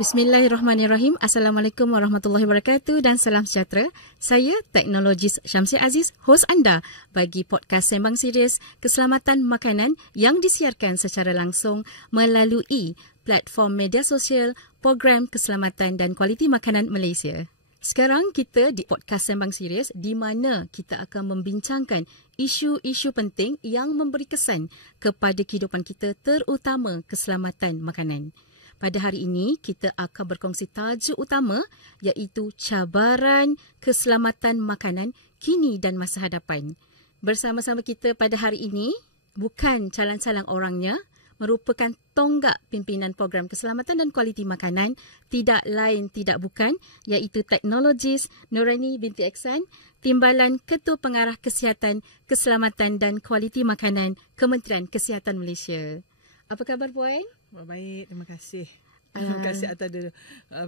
Bismillahirrahmanirrahim. Assalamualaikum warahmatullahi wabarakatuh dan salam sejahtera. Saya Teknologis Syamsi Aziz, hos anda bagi podcast Sembang Serius Keselamatan Makanan yang disiarkan secara langsung melalui platform media sosial Program Keselamatan dan Kualiti Makanan Malaysia. Sekarang kita di podcast Sembang Serius di mana kita akan membincangkan isu-isu penting yang memberi kesan kepada kehidupan kita, terutama keselamatan makanan. Pada hari ini, kita akan berkongsi tajuk utama iaitu cabaran keselamatan makanan kini dan masa hadapan. Bersama-sama kita pada hari ini, bukan calang-calang orangnya, merupakan tonggak pimpinan Program Keselamatan dan Kualiti Makanan, tidak lain tidak bukan, iaitu Teknologis Nuraini binti Ehsan, Timbalan Ketua Pengarah Kesihatan, Keselamatan dan Kualiti Makanan, Kementerian Kesihatan Malaysia. Apa khabar Puan? Baik, terima kasih. Terima kasih atas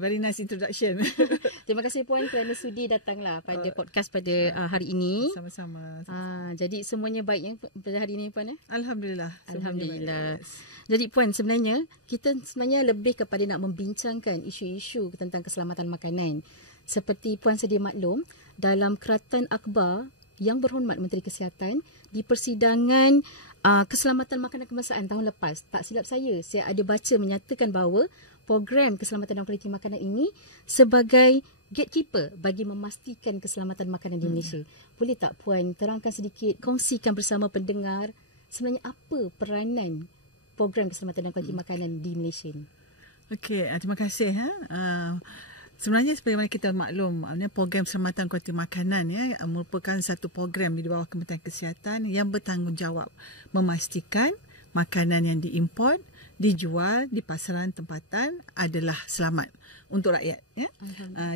very nice introduction. Terima kasih Puan kerana sudi datanglah pada podcast pada hari ini. Sama-sama. Jadi semuanya baik ya pada hari ini Puan? Alhamdulillah. Alhamdulillah. Jadi Puan, sebenarnya kita lebih kepada nak membincangkan isu-isu tentang keselamatan makanan. Seperti Puan sedia maklum, dalam Keratan Akhbar Yang Berhormat Menteri Kesihatan di persidangan Keselamatan Makanan Kebangsaan tahun lepas, tak silap saya ada baca menyatakan bahawa Program Keselamatan dan Kualiti Makanan ini sebagai gatekeeper bagi memastikan keselamatan makanan di Malaysia. Boleh tak Puan terangkan sedikit, kongsikan bersama pendengar sebenarnya apa peranan Program Keselamatan dan Kualiti Makanan di Malaysia ini? Okey, terima kasih. Sebenarnya seperti mana kita maklum, program keselamatan kualiti makanan merupakan satu program di bawah Kementerian Kesihatan yang bertanggungjawab memastikan makanan yang diimport, dijual di pasaran tempatan adalah selamat untuk rakyat.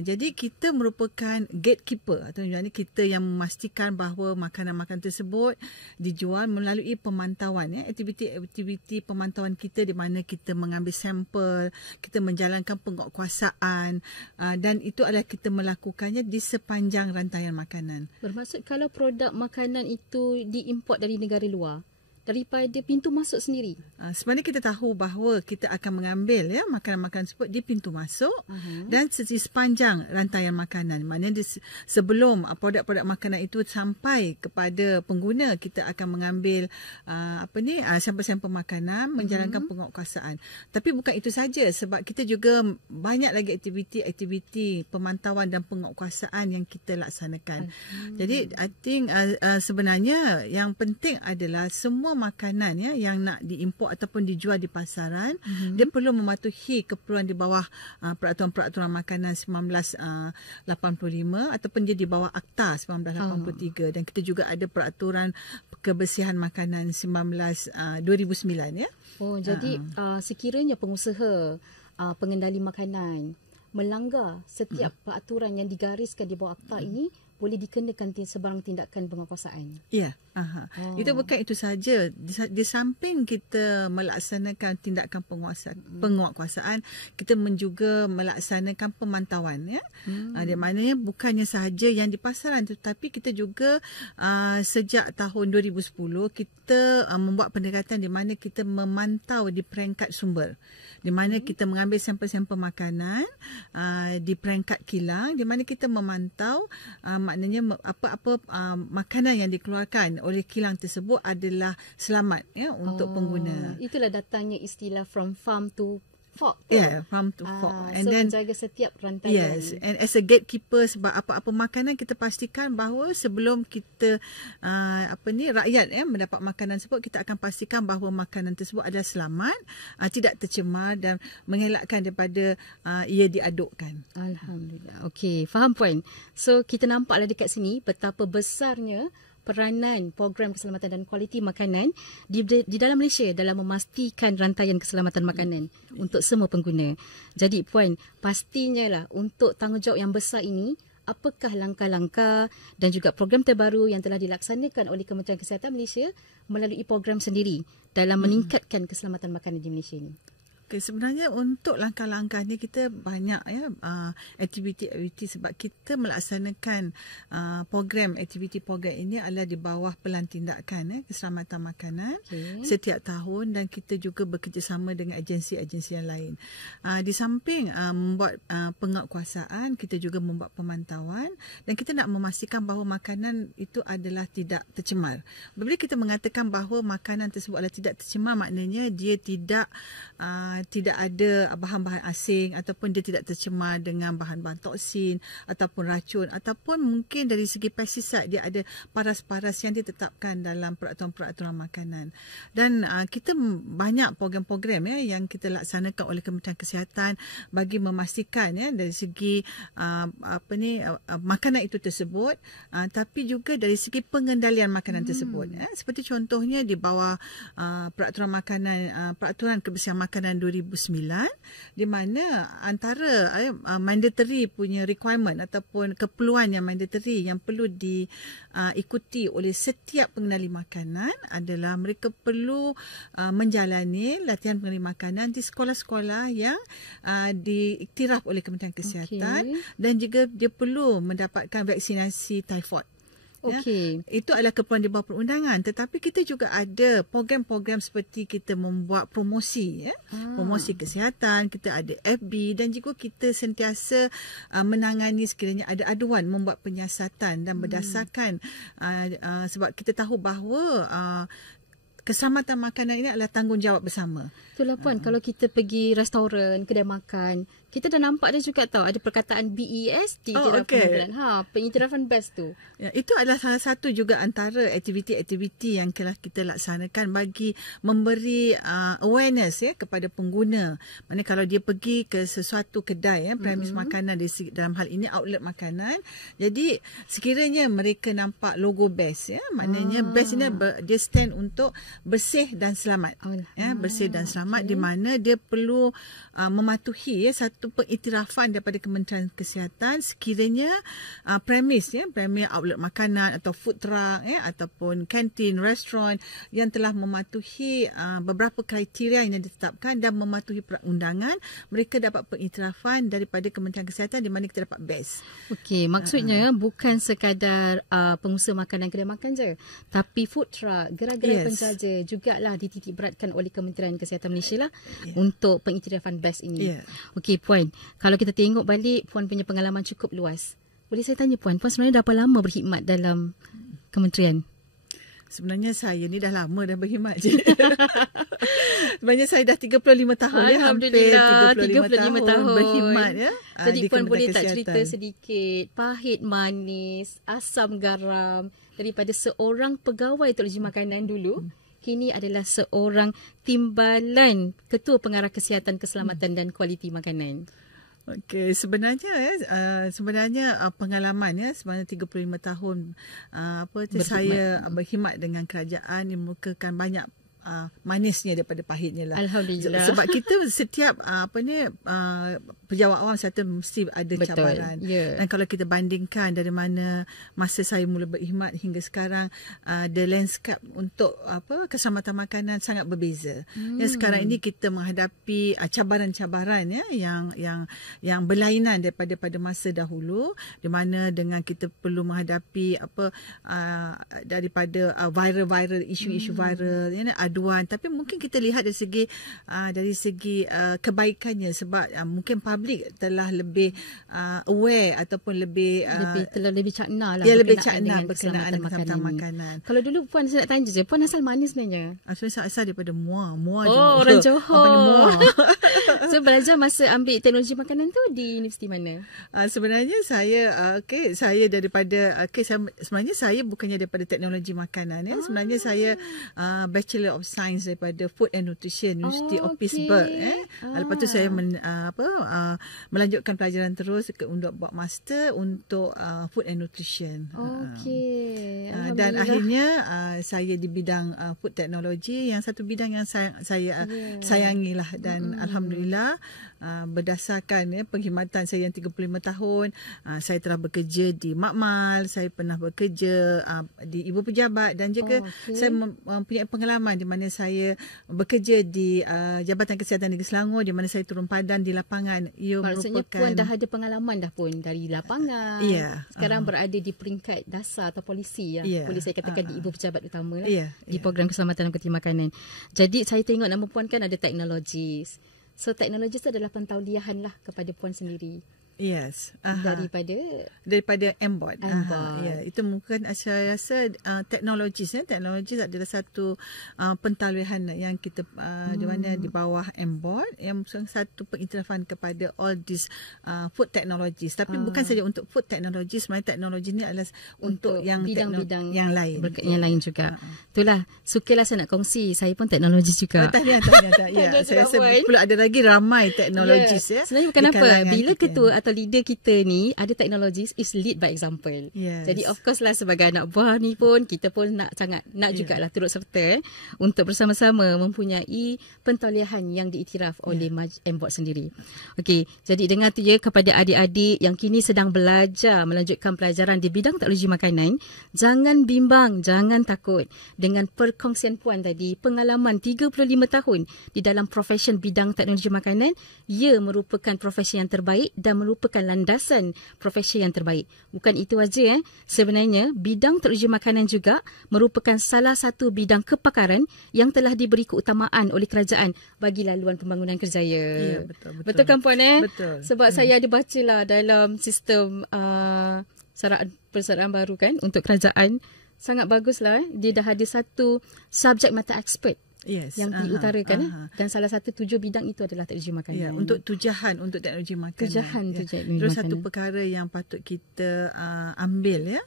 Jadi kita merupakan gatekeeper, atau kita yang memastikan bahawa makanan-makanan tersebut dijual melalui pemantauan, aktiviti-aktiviti pemantauan kita di mana kita mengambil sampel, kita menjalankan penguatkuasaan, dan itu adalah kita melakukannya di sepanjang rantaian makanan. Bermaksud kalau produk makanan itu diimport dari negara luar, daripada pintu masuk sendiri. Sebenarnya kita tahu bahawa kita akan mengambil makanan-makanan tersebut di pintu masuk dan di sepanjang rantaian makanan. Maknanya sebelum produk-produk makanan itu sampai kepada pengguna, kita akan mengambil sampel-sampel makanan, menjalankan penguatkuasaan. Tapi bukan itu saja, sebab kita juga banyak lagi aktiviti-aktiviti pemantauan dan penguatkuasaan yang kita laksanakan. Jadi I think sebenarnya yang penting adalah semua makanan yang nak diimport ataupun dijual di pasaran, dia perlu mematuhi keperluan di bawah peraturan-peraturan makanan 1985 ataupun dia di bawah Akta 1983, dan kita juga ada peraturan kebersihan makanan 2009 jadi sekiranya pengusaha pengendali makanan melanggar setiap peraturan yang digariskan di bawah Akta ini, boleh dikenakan sebarang tindakan penguatkuasaan. Ya, itu bukan itu saja. Di samping kita melaksanakan tindakan penguatkuasaan, kita juga melaksanakan pemantauan. Di mananya bukannya sahaja yang di pasaran, tetapi kita juga sejak tahun 2010 kita membuat pendekatan di mana kita memantau di peringkat sumber, di mana kita mengambil sampel-sampel makanan di peringkat kilang, di mana kita memantau maknanya apa-apa makanan yang dikeluarkan oleh kilang tersebut adalah selamat untuk pengguna. Itulah datangnya istilah from farm to fork. Farm to fork. And so then menjaga setiap rantaian. Yes, and as a gatekeeper, sebab apa-apa makanan kita pastikan bahawa sebelum kita rakyat mendapat makanan tersebut, kita akan pastikan bahawa makanan tersebut adalah selamat, tidak tercemar dan mengelakkan daripada ia diadukkan. Alhamdulillah. Okey, faham Puan. So kita nampaklah dekat sini betapa besarnya peranan Program Keselamatan dan Kualiti Makanan di dalam Malaysia dalam memastikan rantaian keselamatan makanan untuk semua pengguna. Jadi Puan, pastinya lah untuk tanggungjawab yang besar ini, apakah langkah-langkah dan juga program terbaru yang telah dilaksanakan oleh Kementerian Kesihatan Malaysia melalui program sendiri dalam meningkatkan keselamatan makanan di Malaysia ini? Okay, sebenarnya untuk langkah-langkah ni kita banyak aktiviti-aktiviti sebab kita melaksanakan aktiviti-program ini adalah di bawah Pelan Tindakan Keselamatan Makanan setiap tahun, dan kita juga bekerjasama dengan agensi-agensi yang lain. Di samping membuat penguatkuasaan, kita juga membuat pemantauan dan kita nak memastikan bahawa makanan itu adalah tidak tercemar. Bila kita mengatakan bahawa makanan tersebut adalah tidak tercemar, maknanya dia tidak ada bahan-bahan asing ataupun dia tidak tercemar dengan bahan-bahan toksin ataupun racun, ataupun mungkin dari segi pestisida dia ada paras-paras yang ditetapkan dalam peraturan-peraturan makanan. Dan kita banyak program-program yang kita laksanakan oleh Kementerian Kesihatan bagi memastikan dari segi makanan itu tersebut, tapi juga dari segi pengendalian makanan tersebut. Seperti contohnya di bawah peraturan kebersihan makanan 2009, di mana antara mandatory punya requirement ataupun keperluan yang mandatory yang perlu diikuti oleh setiap pengendali makanan adalah mereka perlu menjalani latihan pengendali makanan di sekolah-sekolah yang diiktiraf oleh Kementerian Kesihatan, dan juga dia perlu mendapatkan vaksinasi typhoid. Okey. Itu adalah keperluan di bawah perundangan. Tetapi kita juga ada program-program seperti kita membuat promosi, promosi kesihatan, kita ada FB, dan juga kita sentiasa menangani sekiranya ada aduan membuat penyiasatan dan berdasarkan sebab kita tahu bahawa keselamatan makanan ini adalah tanggungjawab bersama. Itulah Puan, kalau kita pergi restoran, kedai makan, kita dah nampak dia juga tahu ada perkataan BES, pengiktirafan BES tu. Ya, itu adalah salah satu juga antara aktiviti-aktiviti yang telah kita laksanakan bagi memberi awareness kepada pengguna. Maksudnya kalau dia pergi ke sesuatu kedai, premis makanan, dalam hal ini outlet makanan, jadi sekiranya mereka nampak logo BES, maknanya BES ini dia stand untuk bersih dan selamat. Bersih dan selamat, di mana dia perlu mematuhi satu pengiktirafan daripada Kementerian Kesihatan sekiranya premis outlet makanan atau food truck ataupun kantin, restoran yang telah mematuhi beberapa kriteria yang ditetapkan dan mematuhi perundangan, mereka dapat pengiktirafan daripada Kementerian Kesihatan di mana kita dapat BES. Okey, maksudnya bukan sekadar pengusaha makanan kedai makan je, tapi food truck, gerai-gerai penjaja jugalah dititik beratkan oleh Kementerian Kesihatan Malaysia lah untuk pengiktirafan BES ini. Okey Puan, kalau kita tengok balik, Puan punya pengalaman cukup luas. Boleh saya tanya Puan sebenarnya dah berapa lama berkhidmat dalam kementerian? Sebenarnya saya ni dah lama dah berkhidmat je. Sebenarnya saya dah 35 tahun hampir 35 tahun berkhidmat Jadi Puan boleh tak cerita sedikit pahit manis, asam garam daripada seorang pegawai teknologi makanan dulu, kini adalah seorang timbalan Ketua Pengarah Kesihatan, Keselamatan dan Kualiti Makanan. Okey, sebenarnya pengalaman sebenarnya 35 tahun saya berkhidmat dengan kerajaan yang merupakan banyak manisnya daripada pahitnya lah. Alhamdulillah. Sebab kita setiap pejabat awam serta mesti ada cabaran. Dan kalau kita bandingkan dari mana masa saya mula berkhidmat hingga sekarang, the landscape untuk keselamatan makanan sangat berbeza. Yang sekarang ini kita menghadapi cabaran-cabaran yang berlainan daripada pada masa dahulu, di mana dengan kita perlu menghadapi daripada viral isu-isu viral, aduan, tapi mungkin kita lihat dari segi kebaikannya, sebab mungkin public telah lebih aware ataupun lebih cakna lah, lebih cakna berkenaan dengan makanan. Kalau dulu Puan, saya nak tanya je, Puan asal mana sebenarnya? Sebenarnya asal daripada Muar. Orang Johor. So belajar masa ambil teknologi makanan tu di universiti mana? Sebenarnya saya sebenarnya saya bukannya daripada teknologi makanan. Sebenarnya saya Bachelor of Science daripada Food and Nutrition, University of Pittsburgh. Lepas tu saya melanjutkan pelajaran terus untuk buat master untuk Food and Nutrition. Okey. Dan akhirnya saya di bidang food technology, yang satu bidang yang saya sayangilah, dan alhamdulillah berdasarkan perkhidmatan saya yang 35 tahun, saya telah bekerja di Makmal, saya pernah bekerja di Ibu Pejabat, dan juga saya mempunyai pengalaman di mana saya bekerja di Jabatan Kesihatan Negeri Selangor, di mana saya turun padan di lapangan. Ia maksudnya merupakan, puan dah ada pengalaman dah pun dari lapangan. Sekarang berada di peringkat dasar atau polisi boleh saya katakan di Ibu Pejabat utama lah, di program keselamatan dan kualiti makanan. Jadi saya tengok nama puan kan ada teknologis. So teknologis tu adalah pentauliahan lah kepada puan sendiri. Yes. Daripada M-Bot. Ya, itu mungkin saya rasa teknologis adalah satu pentauliahan yang kita di mana di bawah M-Bot, yang satu pengiktirafan kepada all these food technologies. Tapi bukan saja untuk food technologies, sebenarnya teknologi ni adalah untuk yang bidang-bidang yang lain. Yang lain juga. Itulah, sukalah saya nak kongsi. Saya pun teknologis juga. Tahniah. Ya, saya rasa pula ada lagi ramai teknologis Sebenarnya bukan apa. Bila ketua atau leader kita ni ada teknologis, is lead by example. Jadi of course lah sebagai anak buah ni pun kita pun nak jugalah turut serta untuk bersama-sama mempunyai pentauliahan yang diiktiraf oleh M-Bot sendiri. Okey, jadi dengar tu ya kepada adik-adik yang kini sedang belajar melanjutkan pelajaran di bidang teknologi makanan, jangan bimbang, jangan takut. Dengan perkongsian puan tadi, pengalaman 35 tahun di dalam profession bidang teknologi makanan, ia merupakan profesi yang terbaik dan merupakan landasan profesi yang terbaik. Bukan itu aja sebenarnya bidang teknologi makanan juga merupakan salah satu bidang kepakaran yang telah diberi keutamaan oleh kerajaan bagi laluan pembangunan kerjaya. Betul kan puan Betul. Sebab saya ada bacalah dalam sistem persaraan baru kan untuk kerajaan, sangat baguslah dia dah ada satu subject matter expert yang diutarakan dan salah satu 7 bidang itu adalah teknologi makanan. Untuk tujahan untuk teknologi makanan. Terus satu perkara yang patut kita ambil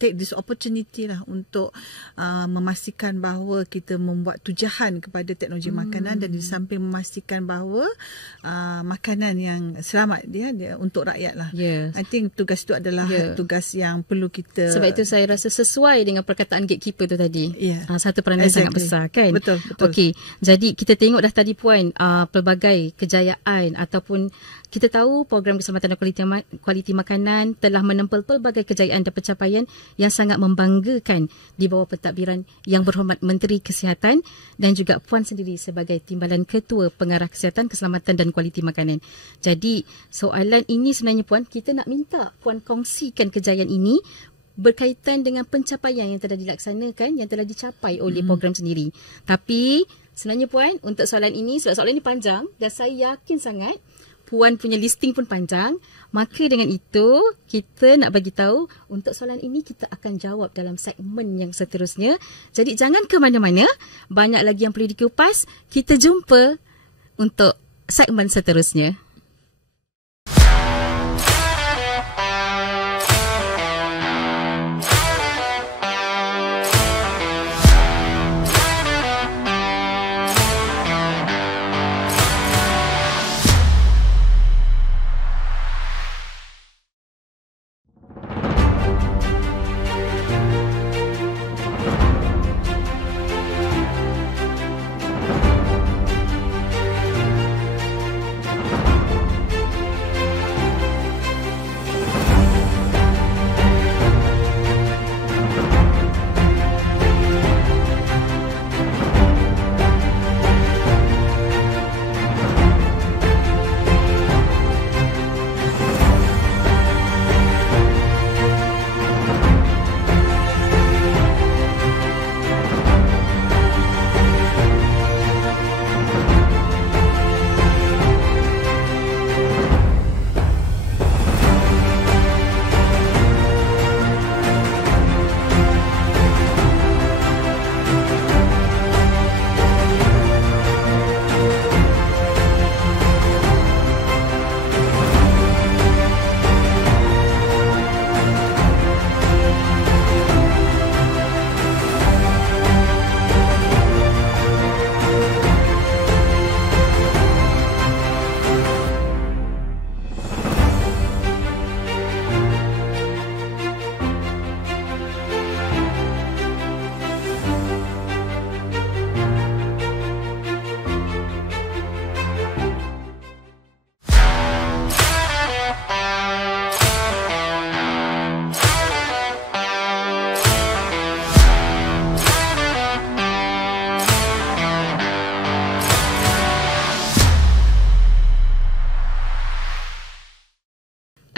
take this opportunity lah untuk memastikan bahawa kita membuat tujahan kepada teknologi makanan, dan di samping memastikan bahawa makanan yang selamat dia untuk rakyat lah. I think tugas itu adalah tugas yang perlu kita. Sebab itu saya rasa sesuai dengan perkataan gatekeeper tu tadi. Satu peranan sangat besar kan. Betul. Okey, jadi kita tengok dah tadi puan pelbagai kejayaan ataupun kita tahu program keselamatan dan kualiti makanan telah menempel pelbagai kejayaan dan pencapaian yang sangat membanggakan di bawah pentadbiran Yang Berhormat Menteri Kesihatan dan juga puan sendiri sebagai Timbalan Ketua Pengarah Kesihatan, Keselamatan dan Kualiti Makanan. Jadi soalan ini sebenarnya puan, kita nak minta puan kongsikan kejayaan ini berkaitan dengan pencapaian yang telah dilaksanakan, yang telah dicapai oleh program sendiri. Tapi sebenarnya puan, untuk soalan ini, sebab soalan ini panjang dan saya yakin sangat puan punya listing pun panjang, maka dengan itu kita nak bagi tahu untuk soalan ini kita akan jawab dalam segmen yang seterusnya. Jadi jangan ke mana-mana, banyak lagi yang perlu dikupas. Kita jumpa untuk segmen seterusnya.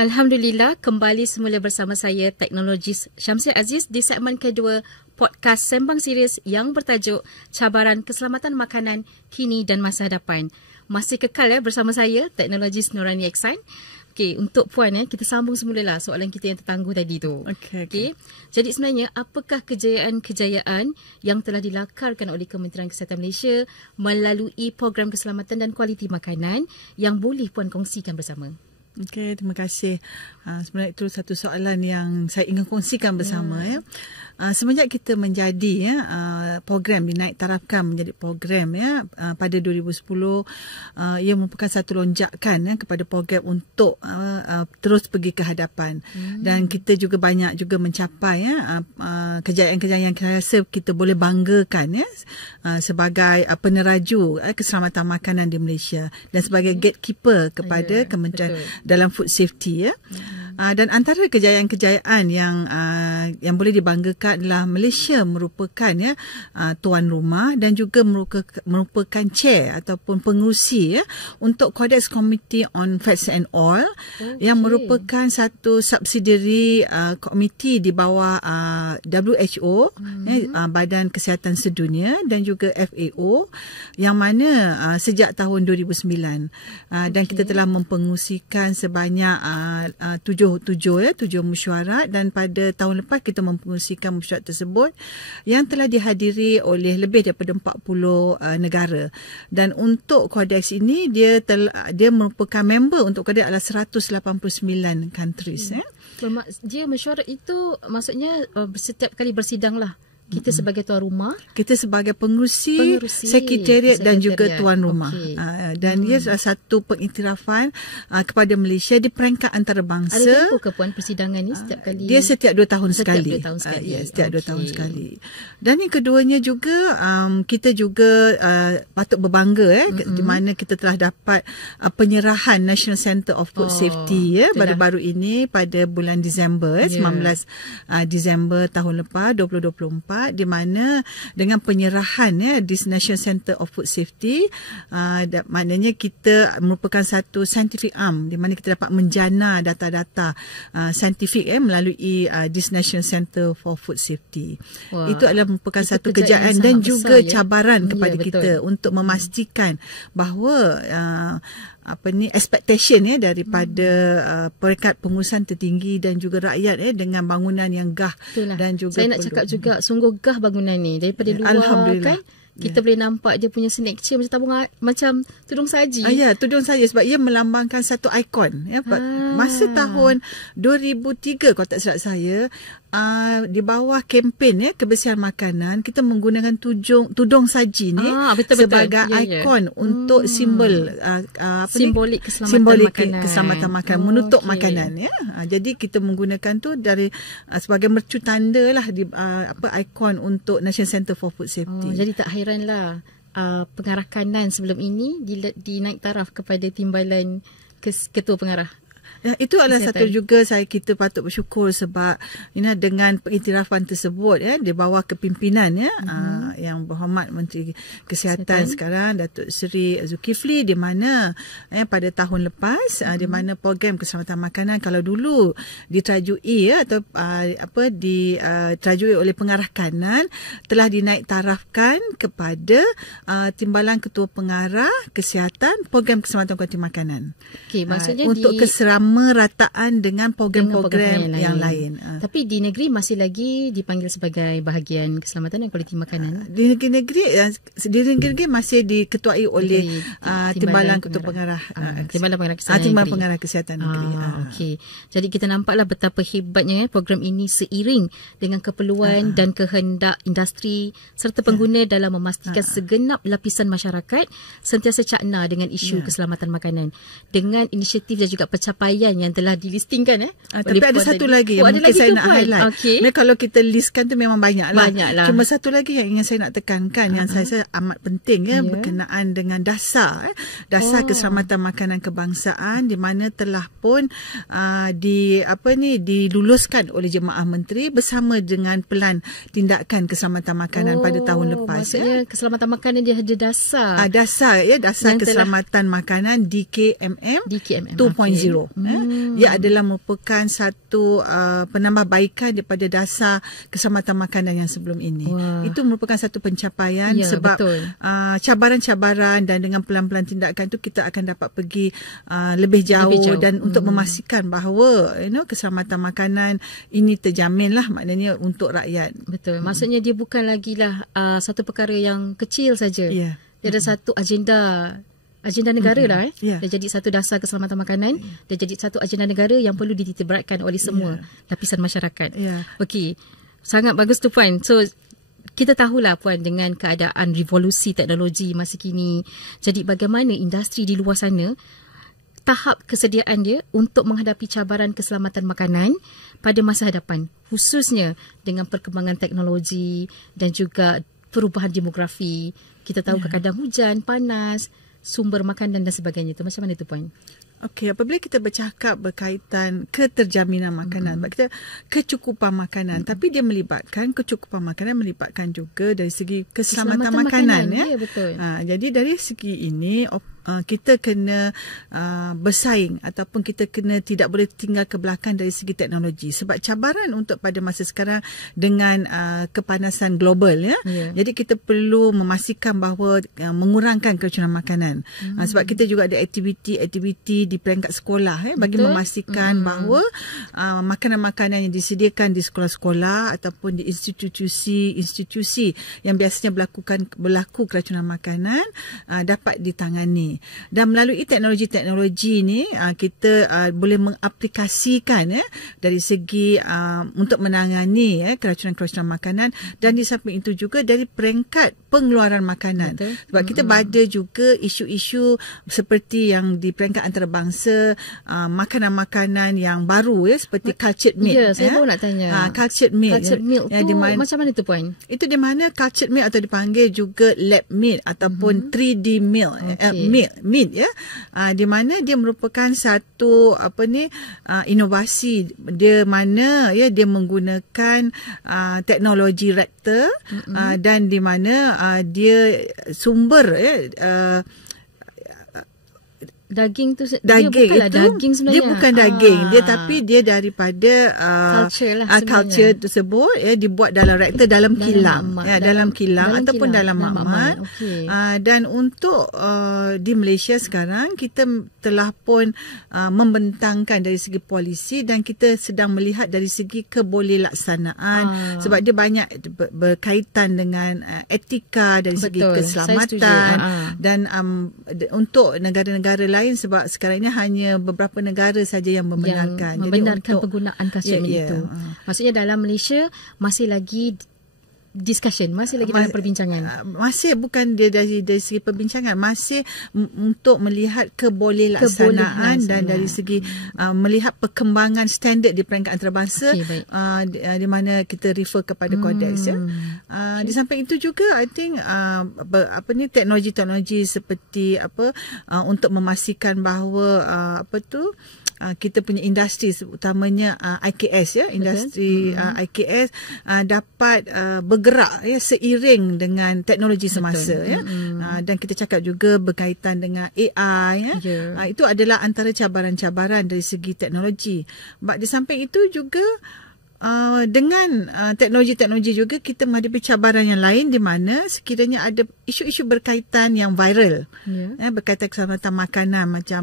Alhamdulillah, kembali semula bersama saya, teknologis Syamsi Aziz di segmen kedua podcast Sembang Serius yang bertajuk Cabaran Keselamatan Makanan Kini dan Masa Hadapan. Masih kekal bersama saya, teknologis Nurani Eksan. Okey, untuk Puan kita sambung semulalah soalan kita yang tertangguh tadi tu. Okey. Jadi sebenarnya apakah kejayaan-kejayaan yang telah dilakarkan oleh Kementerian Kesihatan Malaysia melalui program keselamatan dan kualiti makanan yang boleh Puan kongsikan bersama? Okey, terima kasih. Sebenarnya itu satu soalan yang saya ingin kongsikan bersama. Semenjak kita menjadi program dinaik tarafkan menjadi program pada 2010, ia merupakan satu lonjakan kepada program untuk terus pergi ke hadapan. Dan kita juga banyak juga mencapai kejayaan-kejayaan yang saya rasa kita boleh banggakan sebagai peneraju keselamatan makanan di Malaysia dan sebagai gatekeeper kepada Kementerian dalam food safety. Dan antara kejayaan-kejayaan yang boleh dibanggakan adalah Malaysia merupakan tuan rumah dan juga merupakan chair ataupun pengerusi untuk Codex Committee on Fats and Oil yang merupakan satu subsidiary komiti di bawah WHO, Badan Kesihatan Sedunia, dan juga FAO, yang mana sejak tahun 2009 dan kita telah mempengerusikan sebanyak 7 mesyuarat, dan pada tahun lepas kita mempengerusikan mesyuarat tersebut yang telah dihadiri oleh lebih daripada 40 negara. Dan untuk kodeks ini dia merupakan member untuk kodeks adalah 189 countries. Dia mesyuarat itu maksudnya setiap kali bersidang lah. Kita sebagai tuan rumah, kita sebagai pengerusi sekretariat dan juga tuan rumah. Dan ia adalah satu pengiktirafan kepada Malaysia di peringkat antarabangsa. Ada berapa ke Puan persidangan ni setiap kali? Dia setiap 2 tahun sekali. Setiap 2 tahun sekali. Dan yang keduanya juga kita juga patut berbangga di mana kita telah dapat penyerahan National Centre of Food Safety baru-baru ini pada bulan Disember 19 Disember tahun lepas 2024, di mana dengan penyerahan di National Centre of Food Safety, maknanya kita merupakan satu scientific arm di mana kita dapat menjana data-data saintifik melalui this National Centre for Food Safety. Itu adalah merupakan satu kejayaan dan juga cabaran kepada kita untuk memastikan bahawa expectation daripada peringkat pengurusan tertinggi dan juga rakyat dengan bangunan yang gah. Itulah. Dan juga saya nak cakap juga sungguh gah bangunan ni daripada luar. Alhamdulillah. Kan kita boleh nampak dia punya signature macam tudung saji. Tudung saji sebab ia melambangkan satu ikon masa tahun 2003 kalau tak silap saya, di bawah kempen kebersihan makanan, kita menggunakan tudung saji ni sebagai ikon untuk simbol simbolik keselamatan makanan, menutup makanan jadi kita menggunakan tu dari sebagai mercu tanda lah ikon untuk National Centre for Food Safety. Jadi tak hairanlah pengarah kanan sebelum ini dinaik taraf kepada timbalan ketua pengarah. Itu adalah satu juga kita patut bersyukur sebab dengan pengiktirafan tersebut di bawah kepimpinan yang berhormat Menteri Kesihatan sekarang, Datuk Seri Zulkifli, di mana pada tahun lepas di mana program keselamatan makanan kalau dulu diterajui atau diterajui oleh pengarah kanan, telah dinaik tarafkan kepada timbalan ketua pengarah kesihatan program keselamatan kualiti makanan. Okey, maksudnya untuk keseramerataan dengan program-program yang lain. Tapi di negeri masih lagi dipanggil sebagai bahagian keselamatan dan kualiti makanan. Di negeri masih diketuai oleh timbalan ketua pengarah timbalan pengarah kesihatan negeri. Okey. Jadi kita nampaklah betapa hebatnya program ini seiring dengan keperluan dan kehendak industri serta pengguna dalam memastikan segenap lapisan masyarakat sentiasa cakna dengan isu keselamatan makanan dengan inisiatif dan juga pencapaian yang telah dilistingkan. Tapi ada satu lagi yang mungkin saya nak highlight. Kalau kita listkan tu memang banyaklah. Cuma satu lagi yang ingin saya nak tekankan yang saya amat penting berkenaan dengan dasar keselamatan makanan kebangsaan, di mana telah pun diluluskan oleh Jemaah Menteri bersama dengan Pelan Tindakan Keselamatan Makanan pada tahun lepas. Maksudnya keselamatan makanan dia ada dasar. Dasar keselamatan makanan DKMM 2.0. Ia adalah merupakan satu penambahbaikan daripada dasar keselamatan makanan yang sebelum ini. Itu merupakan satu pencapaian sebab cabaran-cabaran dan dengan pelan-pelan tindakan itu kita akan dapat pergi lebih jauh dan untuk memastikan bahawa keselamatan makanan ini terjamin lah, maknanya untuk rakyat. Betul. Maksudnya dia bukan lagi lah satu perkara yang kecil saja. Dia ada satu agenda negara lah. Dia jadi satu dasar keselamatan makanan. Dia jadi satu agenda negara yang perlu dititikberatkan oleh semua lapisan masyarakat. Okey, sangat bagus tu Puan. So kita tahulah Puan dengan keadaan revolusi teknologi masa kini. Jadi bagaimana industri di luar sana tahap kesediaan dia untuk menghadapi cabaran keselamatan makanan pada masa hadapan, khususnya dengan perkembangan teknologi dan juga perubahan demografi. Kita tahu kadang hujan, panas, sumber makanan dan sebagainya. Itu macam mana tu Puan? Okey, apabila kita bercakap berkaitan keterjaminan makanan, kita kecukupan makanan, tapi dia melibatkan kecukupan makanan, melibatkan juga dari segi keselamatan makanan. Ya, betul. Jadi dari segi ini kita kena bersaing ataupun kita kena tidak boleh tinggal ke belakang dari segi teknologi, sebab cabaran untuk pada masa sekarang dengan kepanasan global jadi kita perlu memastikan bahawa mengurangkan keracunan makanan. Sebab kita juga ada aktiviti di peringkat sekolah bagi memastikan bahawa makanan-makanan yang disediakan di sekolah-sekolah ataupun di institusi yang biasanya berlaku keracunan makanan dapat ditangani. Dan melalui teknologi-teknologi ni kita boleh mengaplikasikan dari segi untuk menangani keracunan-keracunan makanan, dan di samping itu juga dari peringkat pengeluaran makanan. Sebab kita ada juga isu-isu seperti yang di peringkat antarabangsa, makanan-makanan yang baru seperti cultured meat. Saya baru nak tanya. Cultured meat. Cultured meat tu macam mana tu Puan? Itu di mana cultured meat atau dipanggil juga lab meat ataupun 3D meat. Meat di mana dia merupakan satu inovasi dia mana dia menggunakan teknologi reaktor dan di mana dia sumber daging tu dia bukanlah daging sebenarnya. Dia bukan daging, dia tapi dia daripada culture tersebut dibuat dalam reaktor, dalam kilang ataupun dalam makmat. Dan untuk di Malaysia sekarang kita telah pun membentangkan dari segi polisi dan kita sedang melihat dari segi kebolehlaksanaan sebab dia banyak berkaitan dengan etika dari segi keselamatan dan untuk negara-negara lain, sebab sekarang ini hanya beberapa negara saja yang membenarkan. Membenarkan penggunaan cultured meat itu. Maksudnya dalam Malaysia masih lagi discussion, masih lagi dalam perbincangan. Masih bukan dia dari segi perbincangan, masih untuk melihat kebolehlaksanaan dan dari segi melihat perkembangan standard di peringkat antarabangsa di mana kita refer kepada kodeks Di samping itu juga I think teknologi-teknologi seperti untuk memastikan bahawa kita punya industri utamanya IKS industri IKS dapat bergerak seiring dengan teknologi semasa dan kita cakap juga berkaitan dengan AI itu adalah antara cabaran-cabaran dari segi teknologi. Di samping itu juga dengan teknologi-teknologi juga kita menghadapi cabaran yang lain di mana sekiranya ada isu-isu berkaitan yang viral berkaitan keselamatan makanan macam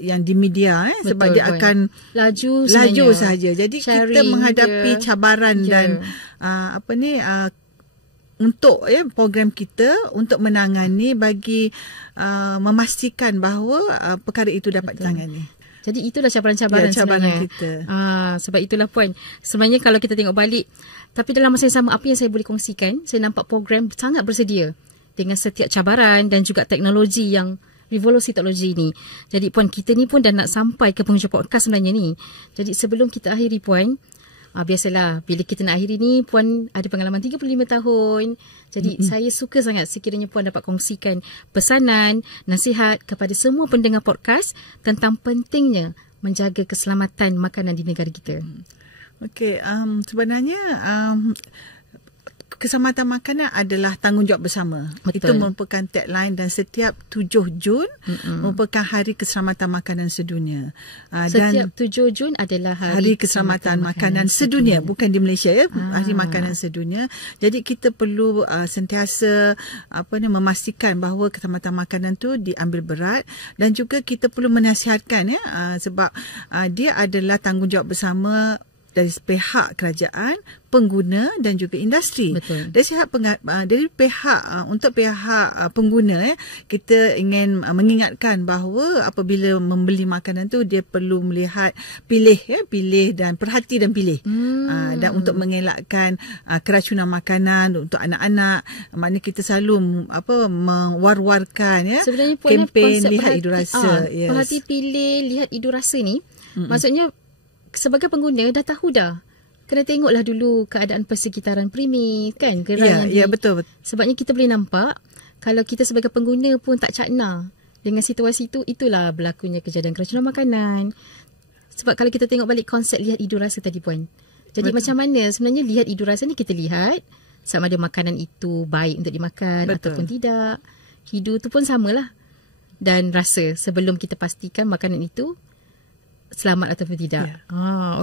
yang di media sebab dia akan laju sahaja. Jadi kita menghadapi cabaran dan untuk program kita untuk menangani bagi memastikan bahawa perkara itu dapat ditangani. Jadi itulah cabaran-cabaran sebenarnya. Kita. Sebab itulah Puan. Sebenarnya kalau kita tengok balik, tapi dalam masa yang sama apa yang saya boleh kongsikan, saya nampak program sangat bersedia dengan setiap cabaran dan juga teknologi yang revolusi teknologi ini. Jadi Puan, kita ni pun dah nak sampai ke penghujung podcast sebenarnya ni. Jadi sebelum kita akhiri Puan, biasalah bila kita nak akhiri ni Puan ada pengalaman 35 tahun. Jadi saya suka sangat sekiranya Puan dapat kongsikan pesanan, nasihat kepada semua pendengar podcast tentang pentingnya menjaga keselamatan makanan di negara kita. Okey, sebenarnya keselamatan makanan adalah tanggungjawab bersama. Betul. Itu merupakan tagline dan setiap 7 Jun merupakan Hari Keselamatan Makanan Sedunia. Setiap 7 Jun adalah Hari Keselamatan Makanan Sedunia, bukan di Malaysia ya, Hari Makanan Sedunia. Jadi kita perlu sentiasa memastikan bahawa keselamatan makanan tu diambil berat, dan juga kita perlu menasihatkan ya, sebab dia adalah tanggungjawab bersama dari pihak kerajaan, pengguna dan juga industri. Betul. Dari pihak untuk pihak pengguna, kita ingin mengingatkan bahawa apabila membeli makanan tu dia perlu melihat pilih dan perhati dan pilih. Dan untuk mengelakkan keracunan makanan untuk anak-anak, maknanya kita selalu mewar-warkan ya, sebenarnya kempen lihat idu rasa. Perhati pilih lihat idu rasa ni, maksudnya sebagai pengguna dah tahu dah. Kena tengoklah dulu keadaan persekitaran premis kan, gerai betul. Sebabnya kita boleh nampak kalau kita sebagai pengguna pun tak cakna dengan situasi itu, itulah berlakunya kejadian keracunan makanan. Sebab kalau kita tengok balik konsep lihat idu rasa tadi puan. Jadi macam mana sebenarnya lihat idu rasa ni, kita lihat sama ada makanan itu baik untuk dimakan ataupun tidak. Hidu tu pun samalah. Dan rasa sebelum kita pastikan makanan itu selamat ataupun tidak.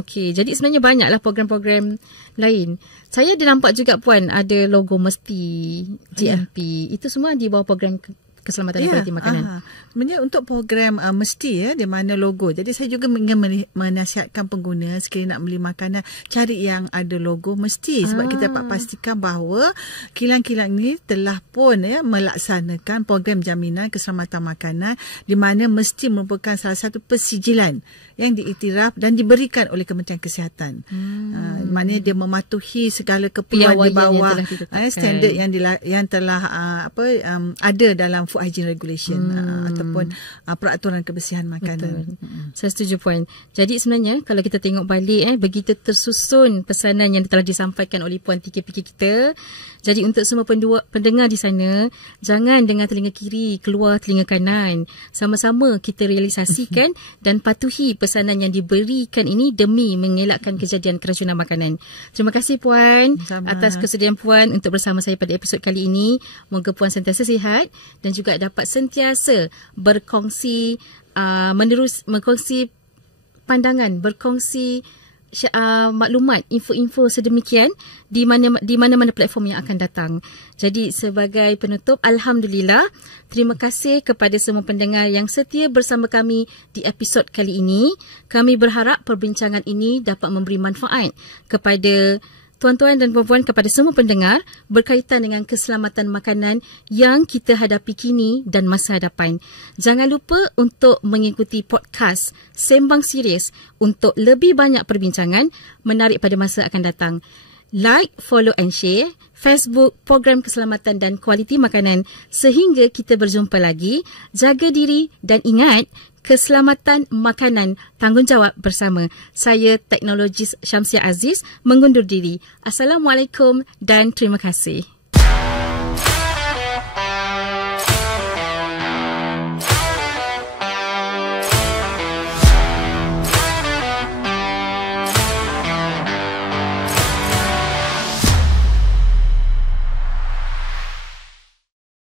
Okey. Jadi sebenarnya banyaklah program-program lain. Saya ada nampak juga puan ada logo mesti GMP. Itu semua di bawah program keselamatan dan kualiti makanan. Sebenarnya untuk program mesti di mana logo. Jadi saya juga ingin menasihatkan pengguna sekiranya nak beli makanan, cari yang ada logo mesti, sebab kita dapat pastikan bahawa kilang-kilang ini telah pun melaksanakan program jaminan keselamatan makanan, di mana mesti merupakan salah satu persijilan yang diiktiraf dan diberikan oleh Kementerian Kesihatan. Maknanya dia mematuhi segala keperluan di bawah standard yang telah ada dalam Food Hygiene Regulation ataupun peraturan kebersihan makanan. Saya setuju puan. Jadi sebenarnya kalau kita tengok balik begitu tersusun pesanan yang telah disampaikan oleh puan TKPK kita. Jadi untuk semua pendengar di sana, jangan dengan telinga kiri keluar telinga kanan. Sama-sama kita realisasikan dan patuhi pesanan yang diberikan ini demi mengelakkan kejadian keracunan makanan. Terima kasih puan atas kesediaan puan untuk bersama saya pada episod kali ini. Moga puan sentiasa sihat dan juga dapat sentiasa berkongsi berkongsi pandangan, berkongsi maklumat, info-info sedemikian di mana-mana platform yang akan datang. Jadi sebagai penutup, alhamdulillah, terima kasih kepada semua pendengar yang setia bersama kami di episod kali ini. Kami berharap perbincangan ini dapat memberi manfaat kepada tuan-tuan dan puan-puan, kepada semua pendengar berkaitan dengan keselamatan makanan yang kita hadapi kini dan masa hadapan. Jangan lupa untuk mengikuti podcast Sembang Serius untuk lebih banyak perbincangan menarik pada masa akan datang. Like, follow and share Facebook Program Keselamatan dan Kualiti Makanan sehingga kita berjumpa lagi. Jaga diri dan ingat, keselamatan makanan, tanggungjawab bersama. Saya Teknologis Syamsia Aziz mengundur diri. Assalamualaikum dan terima kasih.